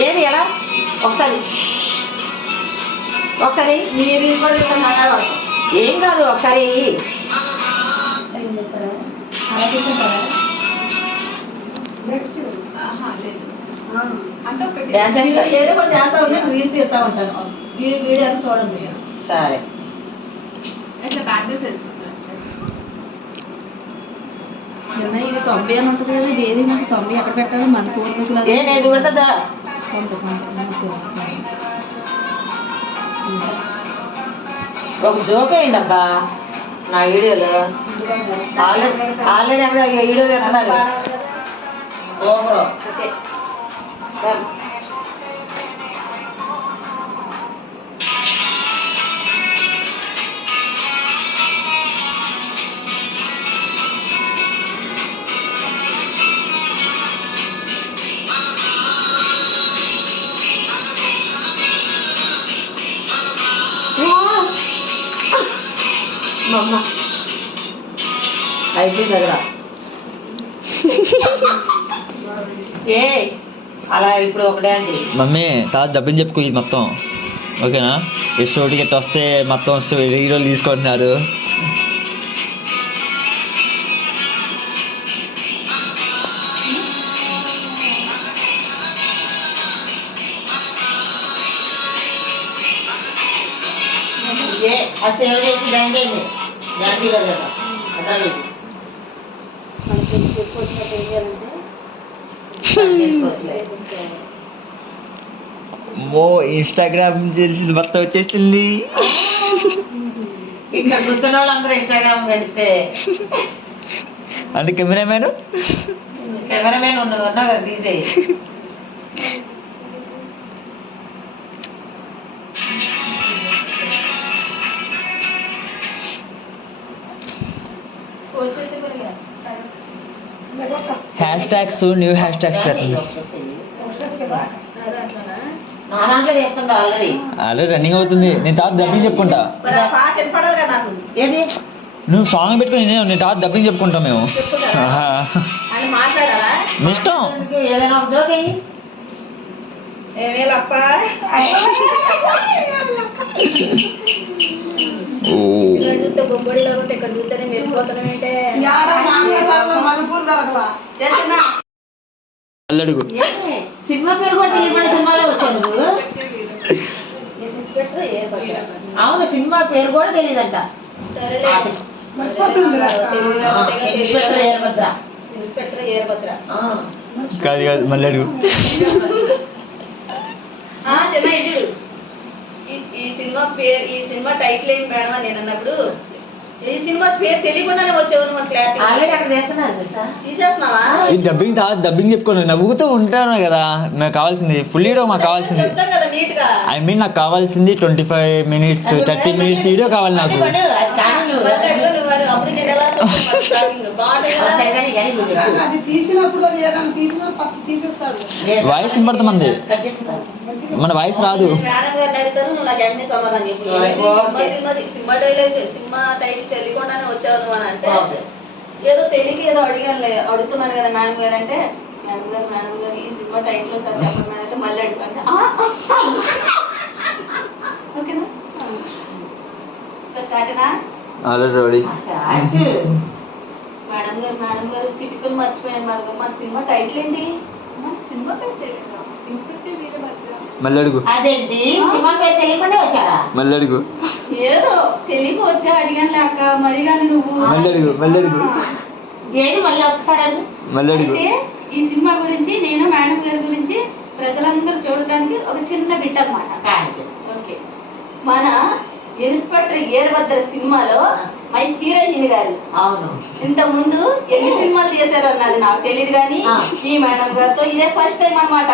ఏది ఎలా ఒకసారి ఒకసారి మీరు కూడా ఏం కాదు ఒకసారి అలా తీసుకుంటారా ఏదో ఒకటి చేస్తా ఉంటాను రీల్ తీస్తా ఉంటాను వీడియో చూడండి సరే ఇట్లా ప్రాక్టీస్ చేసుకుంటాను ఇది 90 అని ఉంటుంది కదా ఇది ఏది మనకి 90 ఎక్కడ పెట్టాలి మన కోరికలు ఏది ఉంటుందా ఒక జోక్ అయ్యండి అబ్బా నా వీడియోలో ఆల్రెడీ అక్కడ వీడియో చేస్తున్నారు సూపర్ అమ్మ అయిపోయింది దగ్గర ఏ అలా ఇప్పుడు ఒకటే అండి మమ్మీ తాత డబ్బుని చెప్పుకో ఇది మొత్తం ఓకేనా ఎస్టోటి గట్టి వస్తే మొత్తం హీరోలు తీసుకుంటున్నారు ఏ ఆ సేవ చేసి డ్యాన్స్ అయింది డ్యాన్స్ కదా అట్లా మో ఇన్స్టాగ్రామ్ చేసింది మొత్తం వచ్చేసింది ఇక్కడ కూర్చున్న వాళ్ళందరూ ఇన్స్టాగ్రామ్ కలిస్తే అంటే కెమెరామెన్ ఉన్నావు కదా తీసేయి hash tags new hash tags పెట్టండి నా దాంట్లో చేస్తుంటా ఆల్రెడీ ఆల్రెడీ రన్నింగ్ అవుతుంది నేను తాత డబ్బింగ్ చెప్పుకుంటా ఏది నువ్వు సాంగ్ పెట్టుకుని నేను తాత డబ్బింగ్ చెప్పుకుంటాం మేము మీ ఇష్టం ఏదైనా ఒక జోక్ అయ్యి బొబ్బడిలో ఉంటే ఇక్కడ చూస్తేనే మెరిసిపోతున్నాం ఏంటే అల్లడుగు సినిమా పేరు కూడా తెలియకుండా సినిమాలో వచ్చావు నువ్వు అవును సినిమా పేరు కూడా తెలియదంట ఇన్స్పెక్టర్ ఏర్భద్ర కాదు కాదు మళ్ళీ అడుగు చిన్న ఇది ఈ సినిమా పేరు ఈ సినిమా టైటిల్ ఏంటి మేడం అని నేను అన్నప్పుడు ఈ సినిమా పేరు తెలియకుండానే వచ్చావు నువ్వు క్లారిటీ ఆల్రెడీ అక్కడ చేస్తున్నారు తెలుసా తీసేస్తున్నావా ఈ డబ్బింగ్ తాత డబ్బింగ్ చెప్పుకోండి నవ్వుతూ ఉంటాను కదా నాకు కావాల్సింది ఫుల్ వీడియో మాకు కావాల్సింది చెప్తాం కదా నీట్ గా ఐ మీన్ నాకు కావాల్సింది 25 minutes 30 minutes వీడియో కావాలి నాకు అప్పుడు నేను ఎలా అది తీసినప్పుడు వాయిస్ వినపడుతుంది మన వాయిస్ రాదు మేడం గారిని అడుగుతాను నువ్వు నాకు అన్ని సమాధానం చెప్పు సినిమా డైలాగ్ సినిమా టైటిల్ చెల్లికుండానే వచ్చావు నువ్వు అని అంటే ఏదో తెలియక ఏదో అడుగుతున్నాను కదా మేడం గారు అంటే మేడం గారు ఈ సినిమా టైటిల్ సార్ చెప్పండి అంటే మళ్ళీ అడిగాను ఓకేనా స్టార్టేనా ఆల్రెడీ రెడీ మేడం గారు చిటికలు మర్చిపోయాను మేడం గారు మన సినిమా టైటిల్ ఏంటి నాకు సినిమా పేరు తెలియదు ఇన్స్పెక్టర్ వీరభద్ర మళ్ళీ అడుగు అదేంటి సినిమా పేరు తెలియకుండా వచ్చారా మళ్ళీ అడుగు ఏదో తెలియక వచ్చా అడిగాను లేక మరి కానీ నువ్వు మళ్ళీ అడుగు ఏది మళ్ళీ ఒకసారి అడుగు మళ్ళీ అడుగు అయితే ఈ సినిమా గురించి నేను మేడం గారి గురించి ప్రజలందరూ చూడడానికి ఒక చిన్న బిట్ అన్నమాట ఓకే మన ఇన్స్పెక్టర్ ఏర్భద్ర సినిమాలో మై హీరోయిన్ గారు అవును ఇంత ముందు ఎన్ని సినిమాలు చేశారు అన్నది నాకు తెలియదు కానీ ఈ మేడం గారితో ఇదే ఫస్ట్ టైం అన్నమాట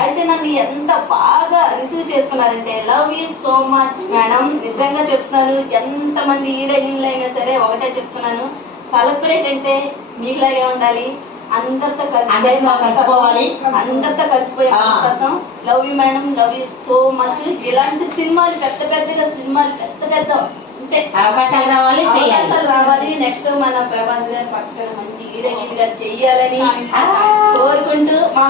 అయితే నన్ను ఎంత బాగా రిసీవ్ చేసుకున్నారంటే love you so much madam నిజంగా చెప్తున్నాను ఎంత మంది హీరోయిన్లు అయినా సరే ఒకటే చెప్తున్నాను సెలబ్రేట్ అంటే మీకులాగే ఉండాలి అందరితో కలిసిపోవాలి అందరితో కలిసిపోయే love you madam love you so much ఇలాంటి సినిమాలు పెద్ద అవకాశాలు రావాలి నెక్స్ట్ మన ప్రభాస్ గారు పక్కన మంచి హీరోయిన్ గా చెయ్యాలని కోరుకుంటూ మా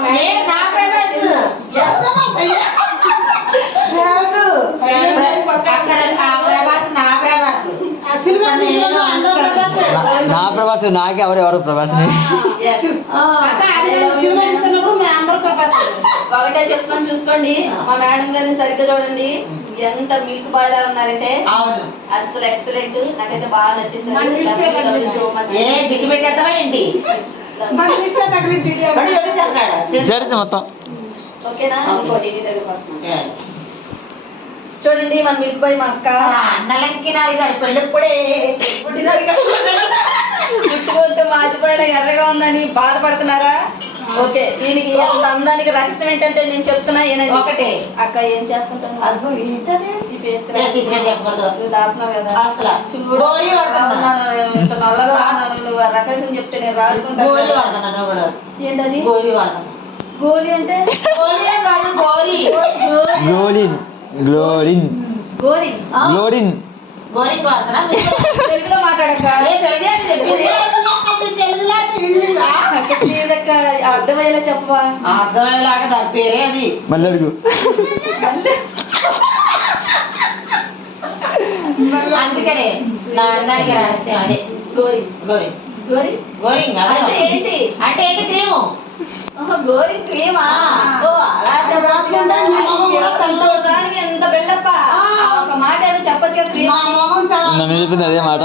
ప్రభాస్ నాకే ఎవరు ప్రభాస్ Yes. ఒకటే చెప్తాను చూసుకోండి, మా మేడం గారిని సరిగ్గా చూడండి, ఎంత మిల్క్ బాయ్ లా ఉన్నారంటే అవును. అసలు ఎక్సలెంట్. నాకైతే బాగా నచ్చేసారు. ఏ జిడ్డు పెట్టేద్దామా ఏంటి? మొత్తం ఓకేనా? ఇంకోటి ఇది దగ్గరకు వస్తున్నాం. చూడండి మన మిల్క్ బాయ్ మా అక్క అన్నలంకి నాలుగు పెళ్ళిప్పుడే చుట్టుకుంటే మాచిపోయేలా ఎర్రగా ఉందని బాధపడుతున్నారా? ఓకే, దీనికి ఎంత అందానికి రహస్యం ఏంటంటే నేను చెప్తున్నా ఏనండి. ఒకటే. అక్క ఏం చేస్తుంటాను అబ్బో ఏంటది? ఈ ఫేస్ సీక్రెట్ చెప్పకూడదు. నువ్వు దాస్తున్నావు కదా అసలు చూడు, గోరి వాడుతున్నా. ఇంత నల్లగా ఉన్నాను, నువ్వు ఆ రహస్యం చెప్తే నేను గోరి రాసుకుంటాను. వాడుతున్నాను కూడా. ఏంటది గోరి వాడుతున్నా. గోలి అంటే? గోరి కాదు, గోరి. గ్లోరిన్ గ్లోరిన్ గోరి గ్లోరిన్ గోరికి వాడుతున్నా. తెలుగులో మాట్లాడక్క. లేదక్క, అర్థమయ్యేలా చెప్పవా? అర్థమయ్యేలాగా దాని పేరే అది. మళ్ళీ అడుగు. అందుకనే నా అన్నానికి రహస్యం అదే. గోరి గోరి గోరి గోరింగ్ అంటే ఏంటి? అంటే ఏంటి క్రీము? గోరి క్రీమా? ఓ అలా చెప్పచ్చు కదా. దానికి ఎంత బిల్డప్ప. ఒక మాట ఏదో చెప్పచ్చు కదా. క్రీమ్ నన్ను చెప్పింది అదే మాట.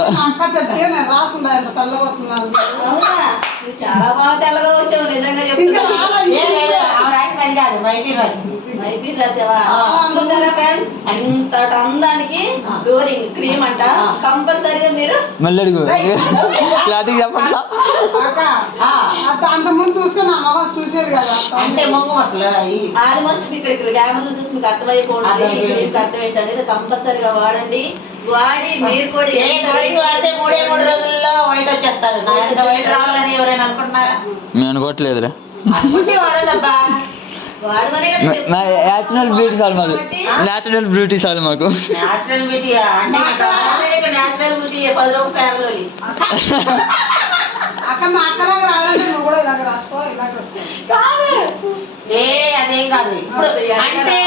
అవునా? నువ్వు చాలా బాగా తెల్లగా వచ్చావు నిజంగా చెప్తున్నా. కాదు మైపీ రాసింది. మైపీర్ రాసావా? చూసారా ఫ్రెండ్స్, ఇంత అందానికి గోరింగ్ క్రీమ్ అంట. కంపల్సరిగా మీరు మళ్ళీ అడుగు. క్లారిటీ చెప్పట్లా. అంత ముందు చూసుకుని నా మగ చూసేది కదా. అంటే మొంగం అసలు ఆల్మోస్ట్ ఇక్కడ కెమెరాలో చూసి మీకు అర్థమైపోయింది అర్థం ఏంటనేది. కంపల్సరిగా వాడండి. వాడి మీరు కూడా వాడితే 3 రోజుల్లో వైట్ వచ్చేస్తారు. నా ఎంత వైట్ రావాలని ఎవరైనా అనుకుంటున్నారా? మేము అనుకోవట్లేదురా. అనుకుంటే వాడదబ్బా. వాడమనే కదా చెప్తున్నా. న్యాచురల్ బ్యూటీ సార్ మాకు. న్యాచురల్ బ్యూటీ సార్ మాకు. న్యాచురల్ బ్యూటీ అంటే నేచురల్ బ్యూటీ 10 రూపాయలు ఫ్యాన్లోని. అక్క మా అక్కలాగా రావాలంటే నువ్వు కూడా ఇలాగ రాసుకో, ఇలాగ వస్తావు. కాదు ఏ అదేం కాదు. ఇప్పుడు అంటే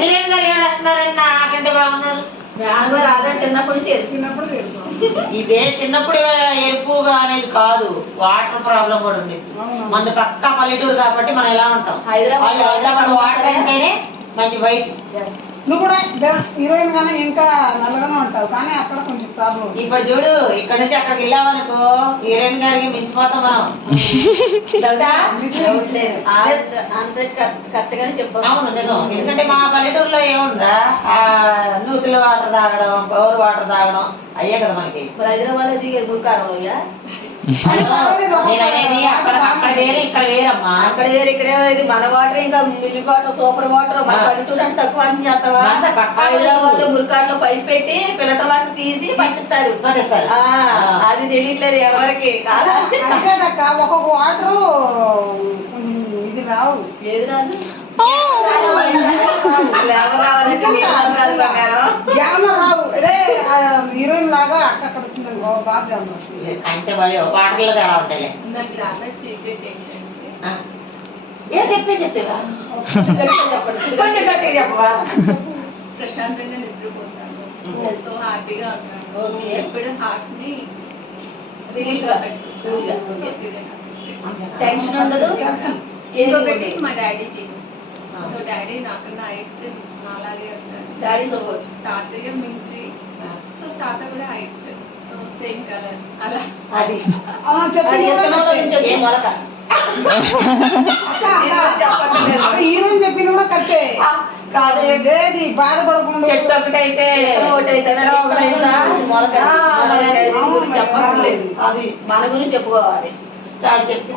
హీరోయిన్ గారు ఏం రాస్తున్నారని నాకంటే బాగున్నారు. నాన్నగారు ఆల్రెడీ చిన్నప్పటి నుంచి చిన్నప్పుడు తెలుసు. ఇదే చిన్నప్పుడు ఎరుపుగా అనేది కాదు, వాటర్ ప్రాబ్లం కూడా ఉండేది. మన పక్క పల్లెటూరు కాబట్టి మనం ఎలా ఉంటాం. హైదరాబాద్ వాటర్ అంటేనే మంచి వైట్. నువ్వు కూడా హీరోయిన్ గానే ఇంకా నల్లగానే ఉంటావు, కానీ అక్కడ కొంచెం ప్రాబ్లం. ఇప్పుడు చూడు, ఇక్కడ నుంచి అక్కడికి వెళ్ళామనుకో హీరోయిన్ గారికి మించిపోతాం మనం. కరెక్ట్ గానే చెప్పాను. అవును నిజం. ఎందుకంటే మా పల్లెటూరులో ఏముందా, నూతుల వాటర్ తాగడం, బోర్ వాటర్ తాగడం అయ్యే కదా మనకి. మరి హైదరాబాద్ లో దిగే మురికారంలో నేను అనేది అక్కడ వేరు ఇక్కడ వేరమ్మా. అక్కడ వేరు ఇక్కడ వేరు. మన వాటర్ ఇంకా మిల్క్ వాటర్, సూపర్ వాటర్. మన పల్లెటూరు అంటే తక్కువ అని చేస్తావా? హైదరాబాద్ లో మురికాడులో పైప్ పెట్టి ఫిల్టర్ వాటర్ తీసి పట్టిస్తారు. అది తెలియట్లేదు ఎవరికి. కాదా అంతేదక్క, ఒక్కొక్క వాటరు ఇది రావు. ఏది రాదు? గ్యామర్ రావు. అదే హీరోయిన్ లాగా అక్కడ వచ్చింది బాగా గ్యామర్ వస్తుంది. అంటే వాటర్లో తేడా ఉంటాయి. నాకు రాబోయే సీక్రెట్ ఏంటంటే ఏ చెప్పేవా కొంచెం గట్టిగా చెప్పవా? ప్రశాంతంగా నిద్రపోతాను, సో హ్యాపీగా ఉన్నాను. ఎప్పుడు హార్ట్ ని రిలీఫ్ గా టెన్షన్ ఉండదు. ఇంకొకటి మా డాడీ జీన్స్. సో డాడీ నాకన్నా హైట్ నాలాగే ఉంటాడు. Daddy support. తాతయ్య మిలిటరీ, సో తాత కూడా హైట్, సో సేమ్ కలర్. అలా అది మొలక హీరోయిన్ చెప్పిన కూడా కట్టే కాదు. ఏది బాధపడకుండా చెట్టు ఒకటైతే చెప్పలేదు. అది మన గురించి చెప్పుకోవాలి. తాడు చెప్తే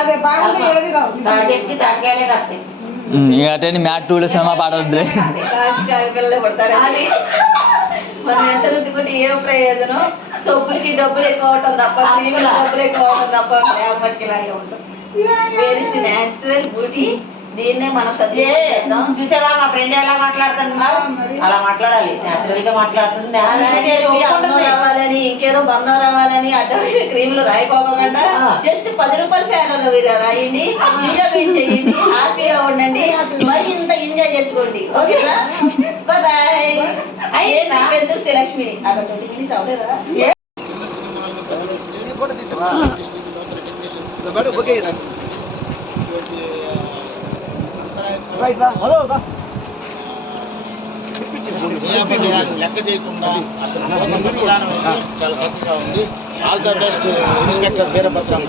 అదే బాగుంటే ఏది రావు. తాడు చెప్తే తాటకాయలే కత్తాయి. అటే మ్యాట్ 2 సినిమా పాట వద్దులే. పిల్లలే పడతారు. అది మనం ఎంత రుద్దుకుంటే ఏం ప్రయోజనం? సొప్పులకి డబ్బులు ఎక్కువ అవటం తప్ప, డబ్బులు ఎక్కువ అవటం తప్ప లేకపోతే ఇలాగే ఉంటుంది. Very natural beauty. దీన్నే మనం సద్వినియోగం. చూసావా మా ఫ్రెండ్ ఎలా మాట్లాడుతున్నా? అలా మాట్లాడాలి, న్యాచురల్ గా మాట్లాడుతుంది. రావాలని ఇంకేదో బంధం రావాలని అడ్డమైన క్రీములు రాయిపోకుండా జస్ట్ 10 రూపాయల ఫ్యాన్లో మీరు రాయండి, ఎంజాయ్ చేయండి, హ్యాపీగా ఉండండి, మరి ఇంత ఎంజాయ్ చేసుకోండి. ఓకేనా? Bye bye. లక్ష్మి అక్కడ 20 minutes అవలేదా? లెక్క చేయకుండా అతను విధానం అయితే చాలా చక్కగా ఉంది. All the best inspector Veerabhadram.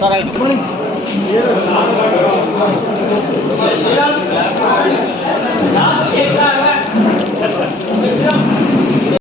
సరే